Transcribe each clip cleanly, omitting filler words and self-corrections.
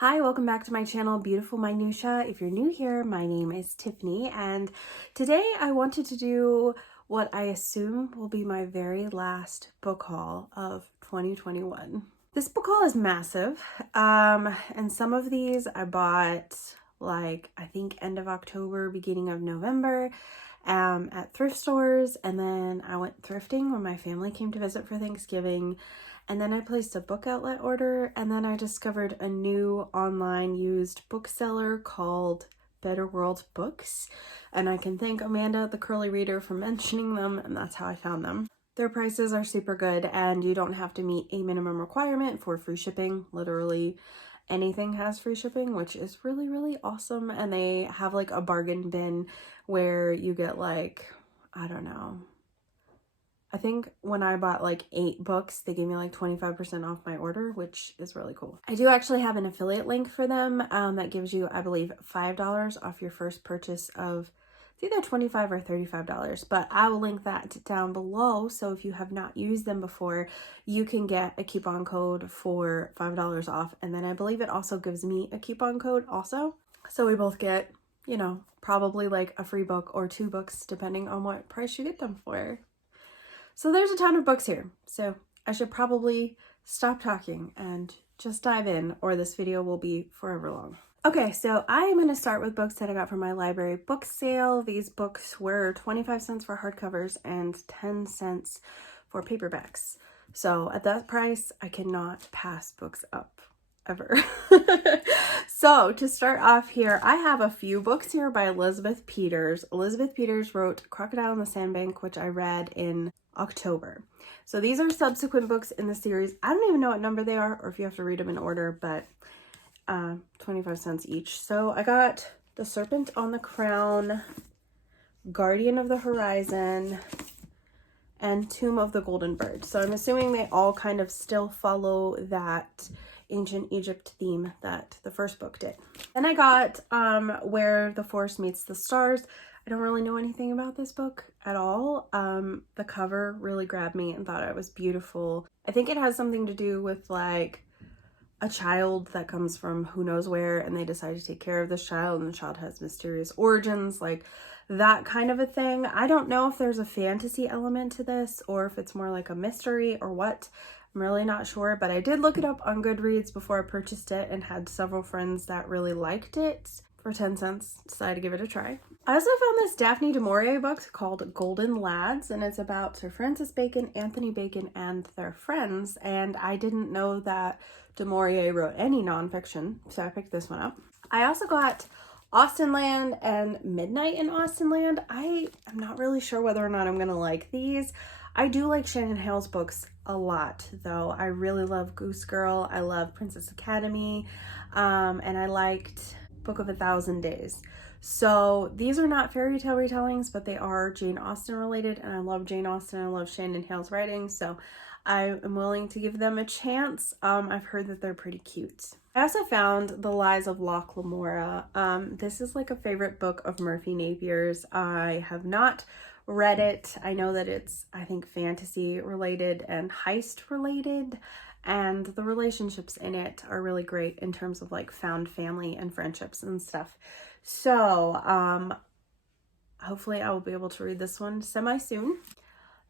Hi, welcome back to my channel, Beautiful Minutia. If you're new here, my name is Tiffany, and today I wanted to do what I assume will be my very last book haul of 2021. This book haul is massive, and some of these I bought I think end of October, beginning of November, at thrift stores, and then I went thrifting when my family came to visit for Thanksgiving. And then I placed a book outlet order, and then I discovered a new online used bookseller called Better World Books. And I can thank Amanda, the curly reader, for mentioning them, and that's how I found them. Their prices are super good, and you don't have to meet a minimum requirement for free shipping. Literally anything has free shipping, which is really, really awesome. And they have like a bargain bin where you get I don't know, I think when I bought like 8 books, they gave me like 25% off my order, which is really cool. I do actually have an affiliate link for them that gives you, I believe, $5 off your first purchase of it's either $25 or $35, but I will link that down below. So if you have not used them before, you can get a coupon code for $5 off. And then I believe it also gives me a coupon code also. So we both get, probably like a free book or 2 books, depending on what price you get them for. So there's a ton of books here, so I should probably stop talking and just dive in, or this video will be forever long. Okay, so I am going to start with books that I got from my library book sale. These books were 25 cents for hardcovers and 10 cents for paperbacks. So at that price, I cannot pass books up, ever. So to start off here, I have a few books here by Elizabeth Peters. Elizabeth Peters wrote Crocodile in the Sandbank, which I read in October. So these are subsequent books in the series. I don't even know what number they are or if you have to read them in order, but 25 cents each. So I got The Serpent on the Crown, Guardian of the Horizon, and Tomb of the Golden Bird. So I'm assuming they all kind of still follow that ancient Egypt theme that the first book did. Then I got Where the Forest Meets the Stars. I don't really know anything about this book at all. The cover really grabbed me and thought it was beautiful. I think it has something to do with like a child that comes from who knows where, and they decide to take care of this child, and the child has mysterious origins, like that kind of a thing. I don't know if there's a fantasy element to this or if it's more like a mystery or what. I'm really not sure, but I did look it up on Goodreads before I purchased it and had several friends that really liked it. For 10 cents, decided to give it a try. I also found this Daphne du Maurier book called Golden Lads, and it's about Sir Francis Bacon, Anthony Bacon, and their friends, and I didn't know that du Maurier wrote any nonfiction, so I picked this one up. I also got Austenland and Midnight in Austenland. I am not really sure whether or not I'm gonna like these. I do like Shannon Hale's books a lot, though. I really love Goose Girl, I love Princess Academy, and I liked Book of 1,000 Days. So these are not fairy tale retellings, but they are Jane Austen related, and I love Jane Austen. I love Shannon Hale's writing, so I am willing to give them a chance. I've heard that they're pretty cute. I also found The Lies of Locke Lamora. This is like a favorite book of Murphy Napier's. I have not read it. I know that it's, I think, fantasy related and heist related, and the relationships in it are really great in terms of like found family and friendships and stuff. So hopefully I will be able to read this one semi soon.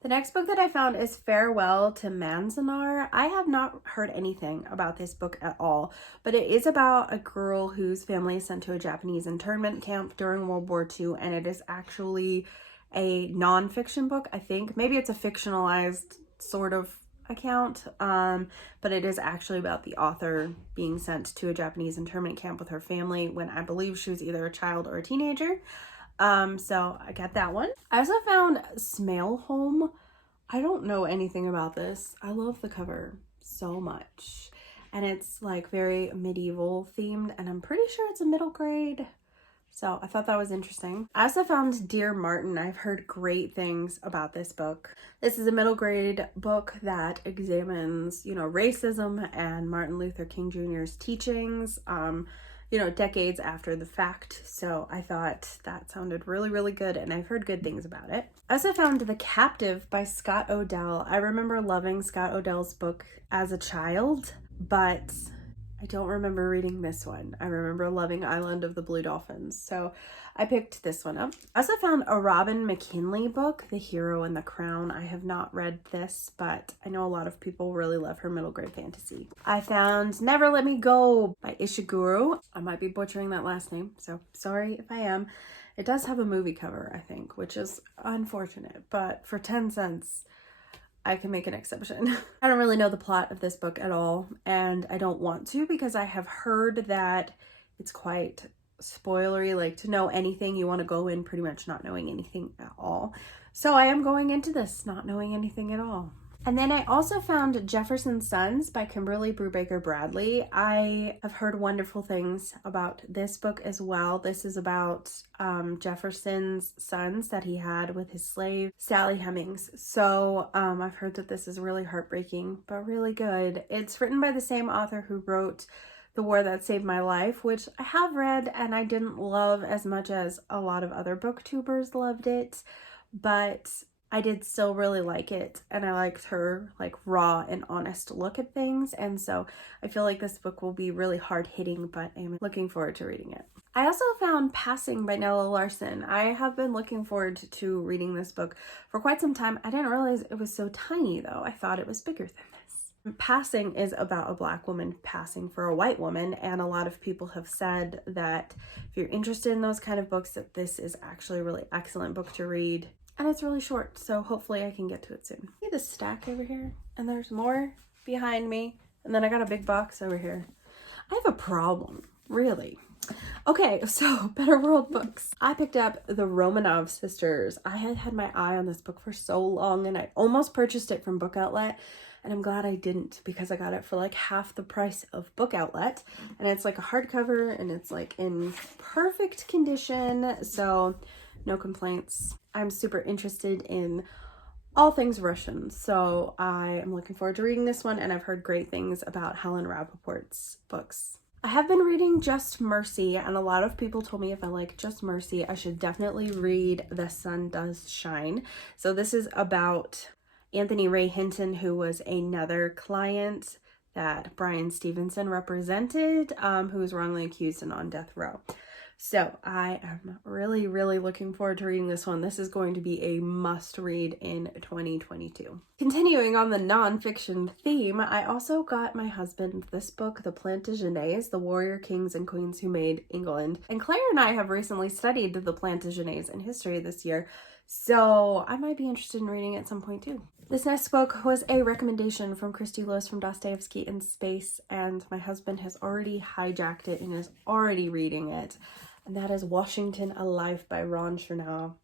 The next book that I found is Farewell to Manzanar. I have not heard anything about this book at all, but it is about a girl whose family is sent to a Japanese internment camp during World War II, and it is actually a non-fiction book, I think. Maybe it's a fictionalized sort of account, but it is actually about the author being sent to a Japanese internment camp with her family when I believe she was either a child or a teenager. So I got that one. I also found Smale Home. I don't know anything about this. I love the cover so much, and it's like very medieval themed, and I'm pretty sure it's a middle grade. So I thought that was interesting. I also found Dear Martin. I've heard great things about this book. This is a middle grade book that examines, racism and Martin Luther King Jr.'s teachings, decades after the fact. So I thought that sounded really, really good, and I've heard good things about it. I also found The Captive by Scott Odell. I remember loving Scott Odell's book as a child, but I don't remember reading this one. I remember loving Island of the Blue Dolphins. So I picked this one up. I also found a Robin McKinley book, The Hero and the Crown. I have not read this, but I know a lot of people really love her middle grade fantasy. I found Never Let Me Go by Ishiguro. I might be butchering that last name, so sorry if I am. It does have a movie cover, I think, which is unfortunate, but for 10 cents, I can make an exception. I don't really know the plot of this book at all, and I don't want to because I have heard that it's quite spoilery. Like, to know anything, you want to go in pretty much not knowing anything at all. So I am going into this not knowing anything at all. And then I also found Jefferson's Sons by Kimberly Brubaker Bradley. I have heard wonderful things about this book as well. This is about Jefferson's sons that he had with his slave, Sally Hemings. So I've heard that this is really heartbreaking, but really good. It's written by the same author who wrote The War That Saved My Life, which I have read and I didn't love as much as a lot of other booktubers loved it, but I did still really like it, and I liked her like raw and honest look at things, and so I feel like this book will be really hard hitting, but I'm looking forward to reading it. I also found Passing by Nella Larson. I have been looking forward to reading this book for quite some time. I didn't realize it was so tiny though. I thought it was bigger than this. Passing is about a Black woman passing for a white woman, and a lot of people have said that if you're interested in those kind of books, that this is actually a really excellent book to read. And it's really short, so hopefully I can get to it soon. See this stack over here? And there's more behind me. And then I got a big box over here. I have a problem, really. Okay, so Better World books. I picked up the Romanov sisters. I had had my eye on this book for so long, and I almost purchased it from Book Outlet. And I'm glad I didn't, because I got it for like half the price of Book Outlet. And it's like a hardcover, and it's like in perfect condition. So no complaints. I'm super interested in all things Russian, so I am looking forward to reading this one, and I've heard great things about Helen Rappaport's books. I have been reading Just Mercy, and a lot of people told me if I like Just Mercy, I should definitely read The Sun Does Shine. So this is about Anthony Ray Hinton, who was another client that Bryan Stevenson represented, who was wrongly accused and on death row. So I am really, really looking forward to reading this one. This is going to be a must read in 2022. Continuing on the nonfiction theme, I also got my husband this book, The Plantagenets, The Warrior Kings and Queens Who Made England. And Claire and I have recently studied the Plantagenets in history this year, so I might be interested in reading it at some point too. This next book was a recommendation from Christy Lewis from Dostoevsky in Space, and my husband has already hijacked it and is already reading it, and that is Washington Alive by Ron Chernow.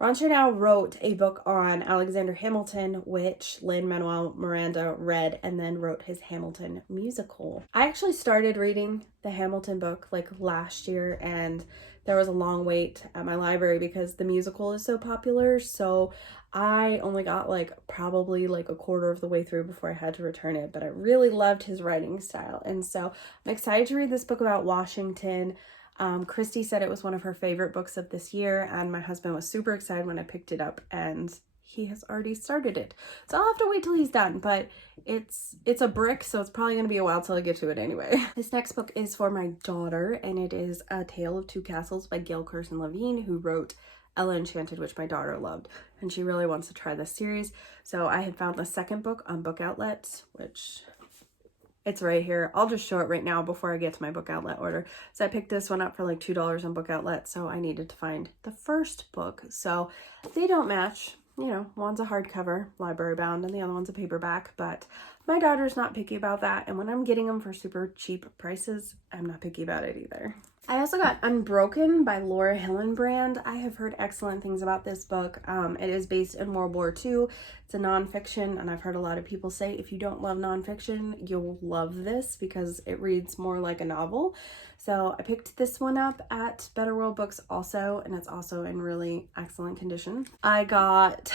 Ron Chernow wrote a book on Alexander Hamilton, which Lin-Manuel Miranda read and then wrote his Hamilton musical. I actually started reading the Hamilton book like last year, and there was a long wait at my library because the musical is so popular, so I only got like probably like a quarter of the way through before I had to return it, but I really loved his writing style, and so I'm excited to read this book about Washington. Christy said it was one of her favorite books of this year, and my husband was super excited when I picked it up, and he has already started it. So I'll have to wait till he's done, but it's a brick, so it's probably going to be a while till I get to it anyway. This next book is for my daughter, and it is A Tale of Two Castles by Gail Carson Levine, who wrote Ella Enchanted, which my daughter loved, and she really wants to try this series. So I had found the second book on Book Outlet, which it's right here. I'll just show it right now before I get to my Book Outlet order. So I picked this one up for like $2 on Book Outlet, so I needed to find the first book. So they don't match. You know, one's a hardcover, library bound, and the other one's a paperback, but my daughter's not picky about that, and when I'm getting them for super cheap prices, I'm not picky about it either. I also got Unbroken by Laura Hillenbrand. I have heard excellent things about this book. It is based in World War II. It's a nonfiction, and I've heard a lot of people say if you don't love nonfiction, you'll love this because it reads more like a novel. So I picked this one up at Better World Books also, and it's also in really excellent condition. I got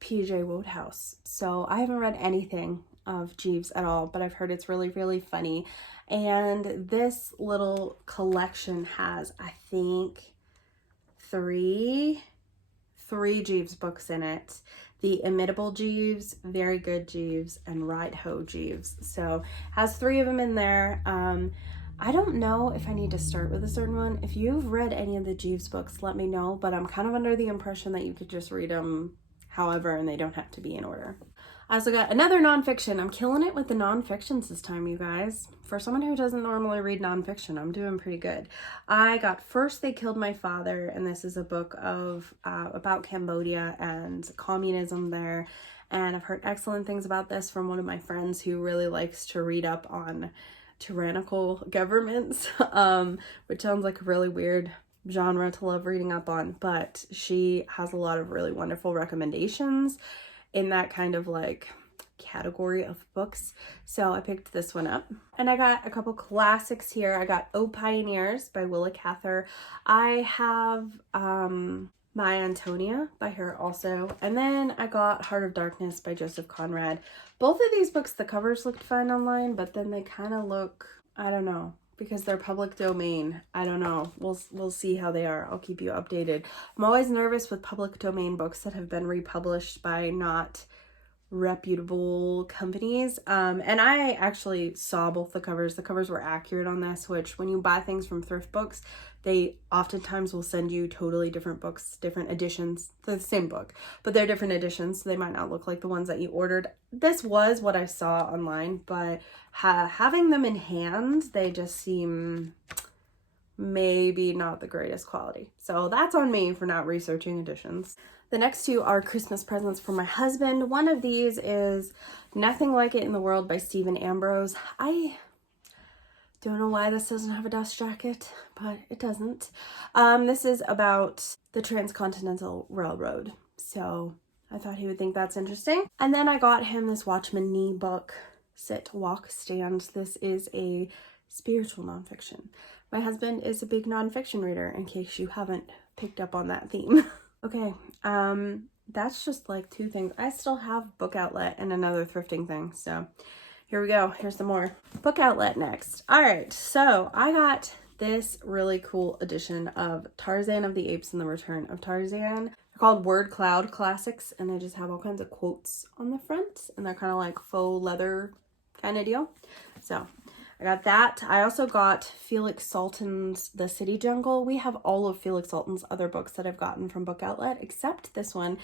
P.J. Wodehouse. So I haven't read anything of Jeeves at all, but I've heard it's really, really funny. And this little collection has, I think, three Jeeves books in it. The Imitable Jeeves, Very Good Jeeves, and Right Ho Jeeves. So has 3 of them in there. I don't know if I need to start with a certain one. If you've read any of the Jeeves books, let me know, but I'm kind of under the impression that you could just read them however and they don't have to be in order. I also got another nonfiction. I'm killing it with the nonfictions this time, you guys. For someone who doesn't normally read nonfiction, I'm doing pretty good. I got First They Killed My Father, and this is a book of about Cambodia and communism there. And I've heard excellent things about this from one of my friends who really likes to read up on tyrannical governments, which sounds like a really weird genre to love reading up on, but she has a lot of really wonderful recommendations in that kind of like category of books. So I picked this one up. And I got a couple classics here. I got O Pioneers by Willa Cather. I have My Antonia by her also. And then I got Heart of Darkness by Joseph Conrad. Both of these books, the covers looked fine online, but then they kind of look, I don't know, because they're public domain. I don't know. We'll see how they are. I'll keep you updated. I'm always nervous with public domain books that have been republished by not reputable companies. And I actually saw both the covers. The covers were accurate on this, which when you buy things from thrift books, they oftentimes will send you totally different books, different editions. They're the same book, but they're different editions, so they might not look like the ones that you ordered. This was what I saw online, but having them in hand, they just seem maybe not the greatest quality. So that's on me for not researching editions. The next 2 are Christmas presents for my husband. One of these is Nothing Like It in the World by Stephen Ambrose. I don't know why this doesn't have a dust jacket, but it doesn't. This is about the Transcontinental Railroad, so I thought he would think that's interesting. And then I got him this Watchman Nee book, Sit, Walk, Stand. This is a spiritual nonfiction. My husband is a big nonfiction reader, in case you haven't picked up on that theme. Okay, that's just like 2 things. I still have Book Outlet and another thrifting thing, so here we go. Here's some more. Book Outlet next. All right, so I got this really cool edition of Tarzan of the Apes and the Return of Tarzan. They're called Word Cloud Classics, and they just have all kinds of quotes on the front, and they're kind of like faux leather kind of deal. So I got that. I also got Felix Salten's The City Jungle. We have all of Felix Salten's other books that I've gotten from Book Outlet, except this one,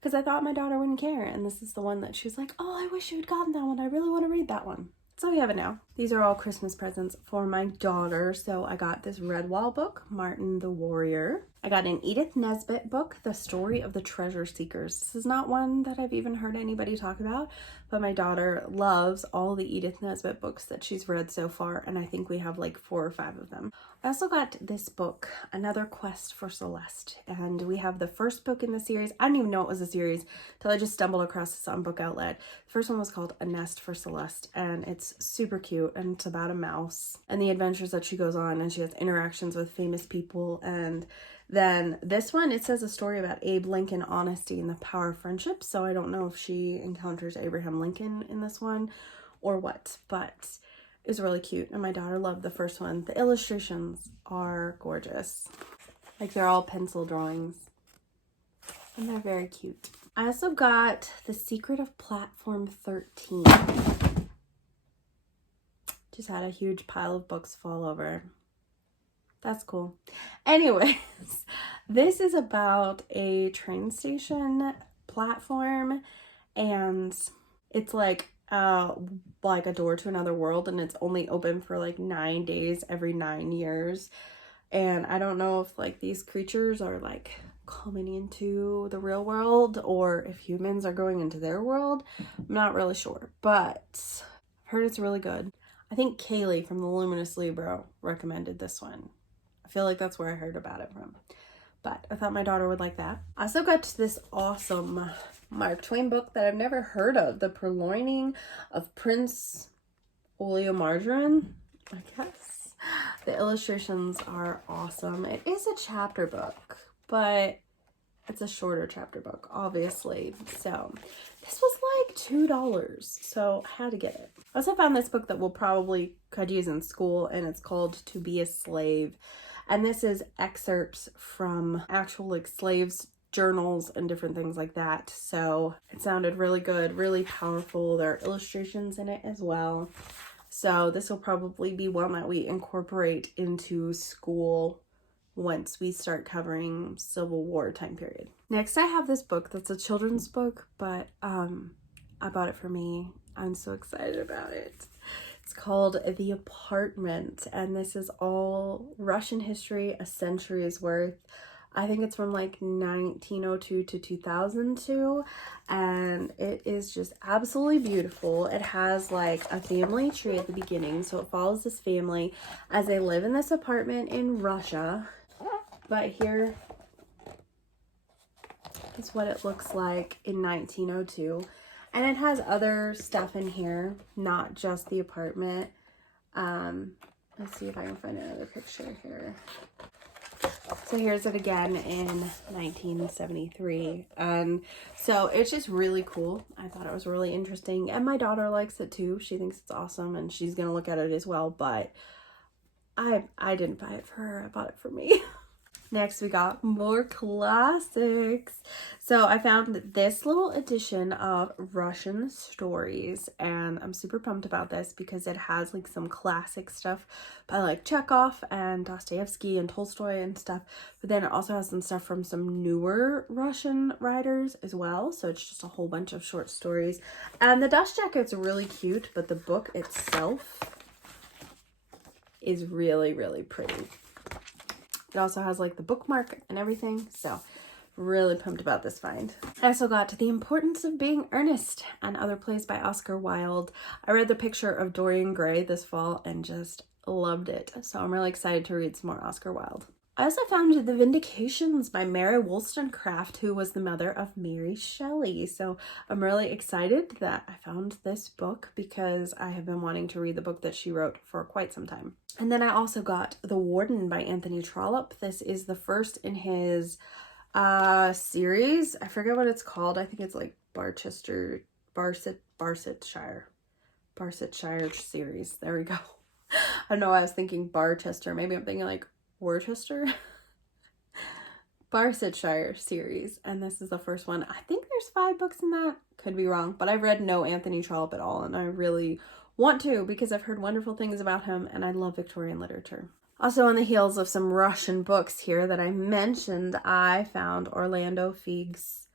because I thought my daughter wouldn't care. And this is the one that she was like, oh, I wish you had gotten that one. I really want to read that one. So we have it now. These are all Christmas presents for my daughter. So I got this Redwall book, Martin the Warrior. I got an Edith Nesbit book, The Story of the Treasure Seekers. This is not one that I've even heard anybody talk about, but my daughter loves all the Edith Nesbit books that she's read so far, and I think we have like 4 or 5 of them. I also got this book, Another Quest for Celeste, and we have the first book in the series. I didn't even know it was a series till I just stumbled across this on Book Outlet. The first one was called A Nest for Celeste, and it's super cute, and it's about a mouse and the adventures that she goes on, and she has interactions with famous people. And then this one, it says a story about Abe Lincoln, honesty, and the power of friendship. So I don't know if she encounters Abraham Lincoln in this one or what, but it was really cute. And my daughter loved the first one. The illustrations are gorgeous. Like, they're all pencil drawings, and they're very cute. I also got The Secret of Platform 13. Just had a huge pile of books fall over. That's cool. Anyways, this is about a train station platform, and it's like a door to another world, and it's only open for like 9 days every 9 years. And I don't know if like these creatures are like coming into the real world or if humans are going into their world. I'm not really sure, but I've heard it's really good. I think Kaylee from the Luminous Libro recommended this one. I feel like that's where I heard about it from, but I thought my daughter would like that. I also got this awesome Mark Twain book that I've never heard of, The Purloining of Prince Oleomargarine, I guess. The illustrations are awesome. It is a chapter book, but it's a shorter chapter book, obviously. So this was like $2, so I had to get it. I also found this book that we'll probably could use in school, and it's called To Be a Slave. And this is excerpts from actual like slaves journals and different things like that. So it sounded really good, really powerful. There are illustrations in it as well. So this will probably be one that we incorporate into school once we start covering Civil War time period. Next, I have this book that's a children's book, but I bought it for me. I'm so excited about it. It's called The Apartment, and this is all Russian history, a century's worth. I think it's from like 1902 to 2002, and it is just absolutely beautiful. It has like a family tree at the beginning, so it follows this family as they live in this apartment in Russia. But here is what it looks like in 1902. And it has other stuff in here, not just the apartment. Let's see if I can find another picture here. So here's it again in 1973. And so it's just really cool. I thought it was really interesting. And my daughter likes it too. She thinks it's awesome and she's going to look at it as well. But I didn't buy it for her. I bought it for me. Next, we got more classics. So I found this little edition of Russian stories, and I'm super pumped about this because it has like some classic stuff by like Chekhov and Dostoevsky and Tolstoy and stuff. But then it also has some stuff from some newer Russian writers as well. So it's just a whole bunch of short stories. And the dust jacket's really cute, but the book itself is really, really pretty. It also has like the bookmark and everything, so really pumped about this find. I also got The Importance of Being Earnest and Other Plays by Oscar Wilde. I read the picture of Dorian Gray this fall and just loved it, so I'm really excited to read some more Oscar Wilde. I also found The Vindications by Mary Wollstonecraft, who was the mother of Mary Shelley. So I'm really excited that I found this book because I have been wanting to read the book that she wrote for quite some time. And then I also got The Warden by Anthony Trollope. This is the first in his series. I forget what it's called. I think it's like Barsetshire series. There we go. I don't know why I was thinking Barchester. Maybe I'm thinking like Worcester. Barsetshire series, and this is the first one. I think there's 5 books in that. Could be wrong, but I've read no Anthony Trollope at all, and I really want to because I've heard wonderful things about him, and I love Victorian literature. Also, on the heels of some Russian books here that I mentioned, I found Orlando Fige's,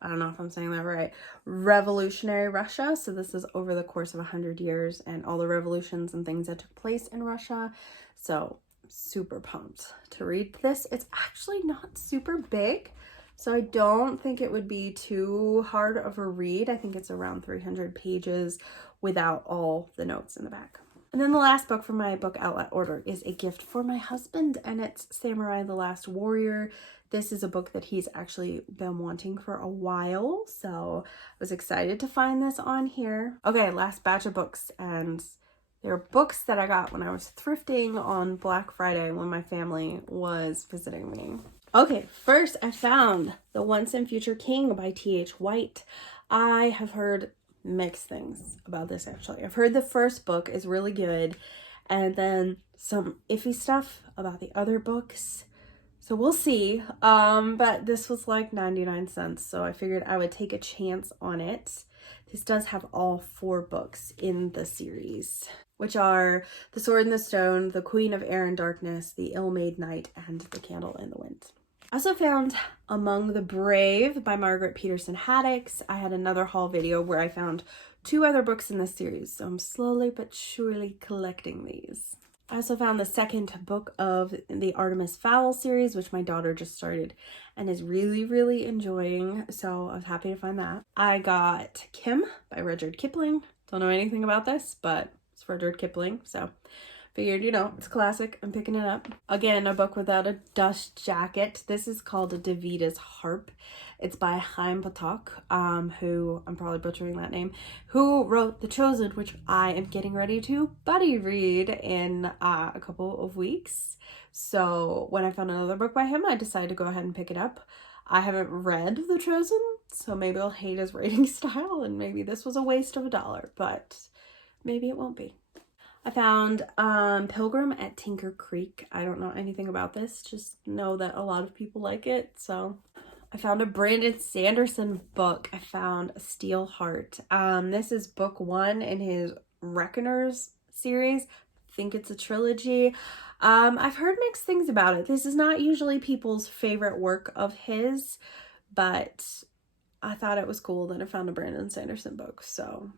I don't know if I'm saying that right, Revolutionary Russia. So this is over the course of 100 years and all the revolutions and things that took place in Russia. So super pumped to read this. It's actually not super big, so I don't think it would be too hard of a read. I think it's around 300 pages without all the notes in the back. And then the last book from my book outlet order is A Gift for My Husband, and it's Samurai the Last Warrior. This is a book that he's actually been wanting for a while, so I was excited to find this on here. Okay, last batch of books, and they're books that I got when I was thrifting on Black Friday when my family was visiting me. Okay, first I found The Once and Future King by T.H. White. I have heard mixed things about this actually. I've heard the first book is really good, and then some iffy stuff about the other books. So we'll see. But this was like 99 cents, so I figured I would take a chance on it. This does have all 4 books in the series, which are The Sword and the Stone, The Queen of Air and Darkness, The Ill-Made Knight, and The Candle in the Wind. I also found Among the Brave by Margaret Peterson Haddix. I had another haul video where I found 2 other books in this series, so I'm slowly but surely collecting these. I also found the second book of the Artemis Fowl series, which my daughter just started and is really, really enjoying, so I was happy to find that. I got Kim by Rudyard Kipling. Don't know anything about this, but it's Rudyard Kipling, so figured, it's classic. I'm picking it up. Again, a book without a dust jacket. This is called Davita's Harp. It's by Chaim Potok, who, I'm probably butchering that name, who wrote The Chosen, which I am getting ready to buddy read in a couple of weeks. So when I found another book by him, I decided to go ahead and pick it up. I haven't read The Chosen, so maybe I'll hate his writing style, and maybe this was a waste of $1, but maybe it won't be. I found Pilgrim at Tinker Creek. I don't know anything about this, just know that a lot of people like it, so I found a Brandon Sanderson book. I found Steel Heart. This is book 1 in his Reckoners series. I think it's a trilogy. I've heard mixed things about it. This is not usually people's favorite work of his, but I thought it was cool that I found a Brandon Sanderson book, so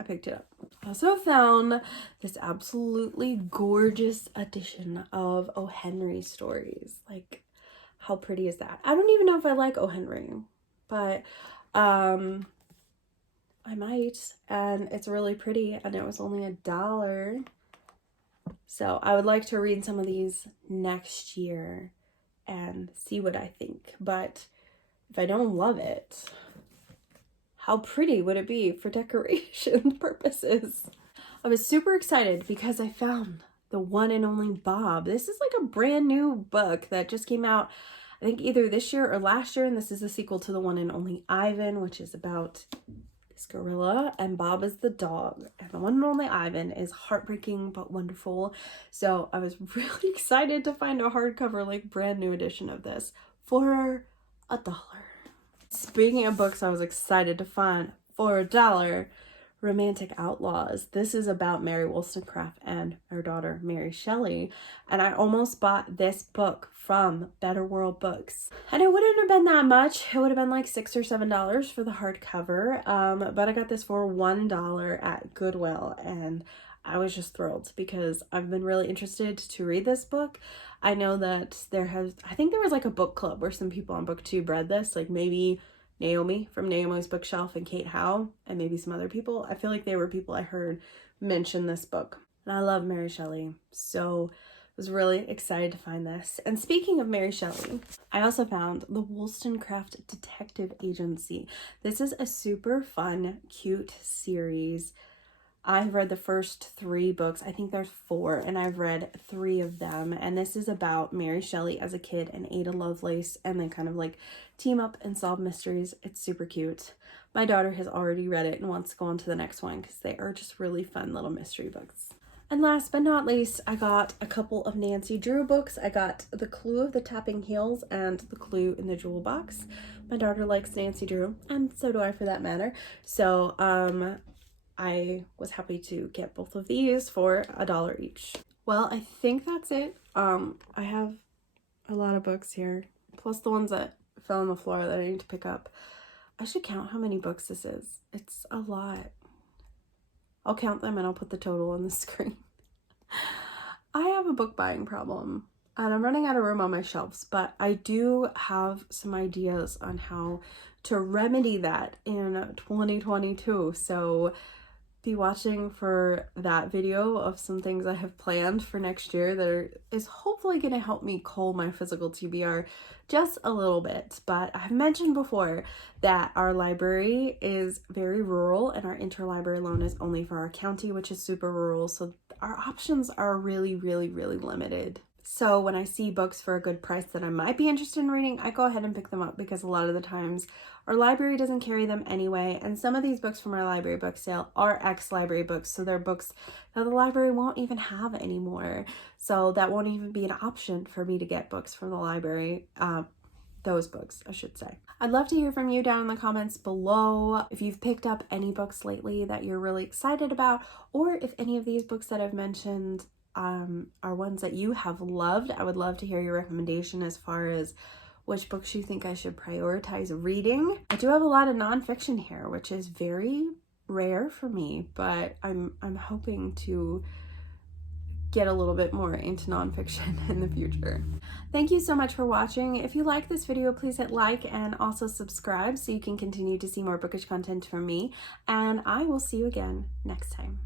I picked it up. I also found this absolutely gorgeous edition of O. Henry stories. Like, how pretty is that? I don't even know if I like O. Henry, but I might, and it's really pretty, and it was only $1. So I would like to read some of these next year and see what I think. But if I don't love it, how pretty would it be for decoration purposes? I was super excited because I found the one and only Bob. This is like a brand new book that just came out, I think either this year or last year, and this is a sequel to the one and only Ivan, which is about this gorilla, and Bob is the dog, and the one and only Ivan is heartbreaking but wonderful. So I was really excited to find a hardcover, like brand new edition of this for $1. Speaking of books I was excited to find for $1, Romantic Outlaws. This is about Mary Wollstonecraft and her daughter Mary Shelley, and I almost bought this book from Better World Books, and it wouldn't have been that much. It would have been like $6 or $7 for the hardcover, but I got this for $1 at Goodwill, and I was just thrilled because I've been really interested to read this book. I know that I think there was like a book club where some people on BookTube read this, like maybe Naomi from Naomi's Bookshelf and Kate Howe, and maybe some other people. I feel like they were people I heard mention this book. And I love Mary Shelley, so I was really excited to find this. And speaking of Mary Shelley, I also found the Wollstonecraft Detective Agency. This is a super fun, cute series. I've read the first 3 books. I think there's 4, and I've read 3 of them. And this is about Mary Shelley as a kid and Ada Lovelace, and they kind of like team up and solve mysteries. It's super cute. My daughter has already read it and wants to go on to the next one because they are just really fun little mystery books. And last but not least, I got a couple of Nancy Drew books. I got The Clue of the Tapping Heels and The Clue in the Jewel Box. My daughter likes Nancy Drew, and so do I for that matter. So, I was happy to get both of these for $1 each. Well, I think that's it. I have a lot of books here, plus the ones that fell on the floor that I need to pick up. I should count how many books this is. It's a lot. I'll count them and I'll put the total on the screen. I have a book buying problem, and I'm running out of room on my shelves, but I do have some ideas on how to remedy that in 2022. So be watching for that video of some things I have planned for next year that is hopefully going to help me cull my physical TBR just a little bit. But I've mentioned before that our library is very rural, and our interlibrary loan is only for our county, which is super rural, so our options are really limited. So when I see books for a good price that I might be interested in reading, I go ahead and pick them up, because a lot of the times our library doesn't carry them anyway, and some of these books from our library book sale are ex-library books, so they're books that the library won't even have anymore. So that won't even be an option for me to get books from the library. Those books, I should say. I'd love to hear from you down in the comments below if you've picked up any books lately that you're really excited about, or if any of these books that I've mentioned are ones that you have loved. I would love to hear your recommendation as far as which books you think I should prioritize reading. I do have a lot of nonfiction here, which is very rare for me, but I'm hoping to get a little bit more into nonfiction in the future. Thank you so much for watching. If you like this video, please hit like and also subscribe so you can continue to see more bookish content from me, and I will see you again next time.